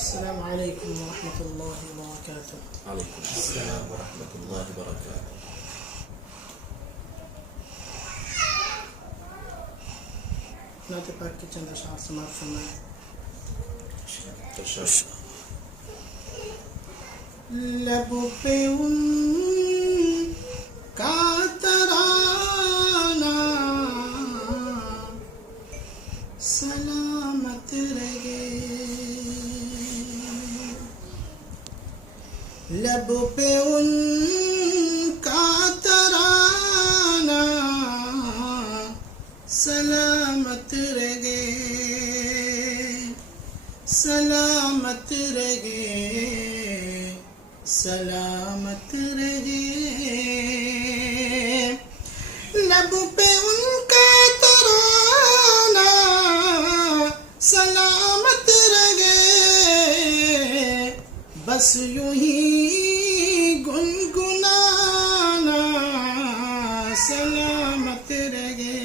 السلام عليكم ورحمة الله وبركاته. عليكم السلام ورحمة الله وبركاته. نعت پاک کے چند اشعار سماعت فرمائیں. لب پہ ان کا ترانہ سلامت رہے. لب پہ ان کا ترانہ سلامت رہے. سلامت رہے. سلامت رہے. لب پہ ان کا ترانہ سلامت رہے. بس یوں ہی گنگنانا سلامت رہے.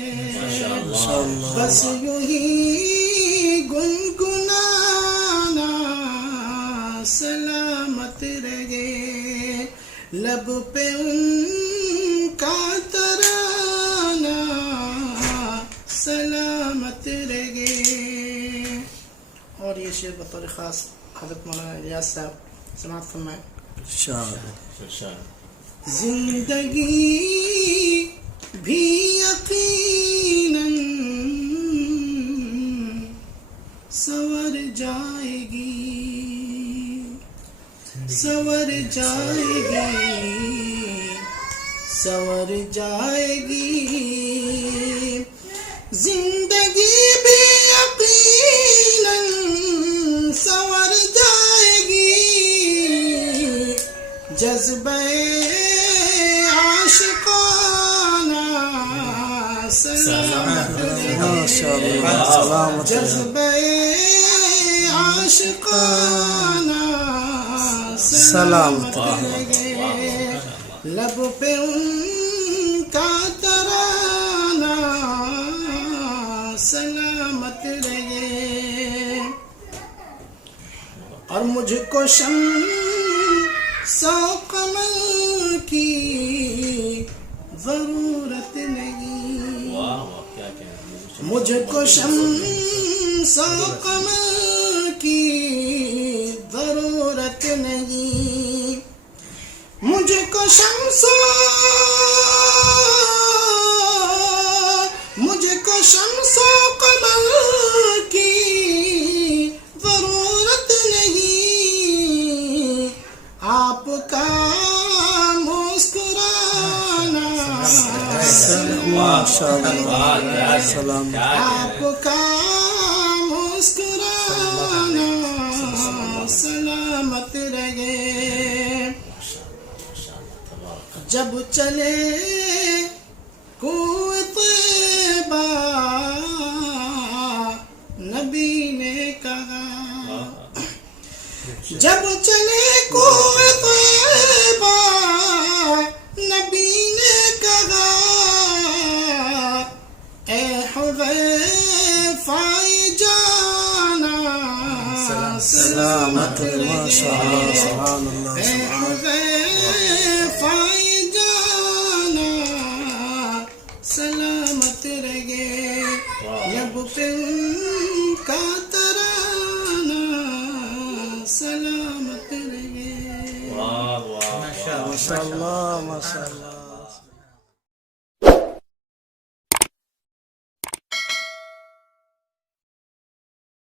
بس یوں ہی گنگنانا سلامت رہے. لب پہ ان کا ترانہ سلامت رہے. اور یہ شعر بطور خاص حضرت مولانا الیاس صاحب سماعت فرمائیں. زندگی بھی یقیناً سنور جائے گی. سنور جائے گی. سنور جائے گی. زندگی بھی یقیناً سنور جائے گی. جذبہ عاشقانہ سلامت رہے. جذبہ عاشقانہ سلامت رہے. لب پہ ان کا ترانہ سلامت رہے. اور مجھ کو شمس و قمر کی ضرورت نہیں. مجھ کو شمس و قمر کی ضرورت نہیں. مجھ کو شمس و قمر کی ضرورت نہیں. آپ کا مسکرانا آپ کا مسکرانا سلامت رہے. جب چلے کوہ طیبہ نبی نے کہا. جب چلے کوہ طیبہ نبی نے کہا. اے حذیفہ جانا سلامت رہے. اے حذیفہ جانا سلامت رہے. لب پہ ان کا ترانہ سلامت رہے. ماشاء اللہ.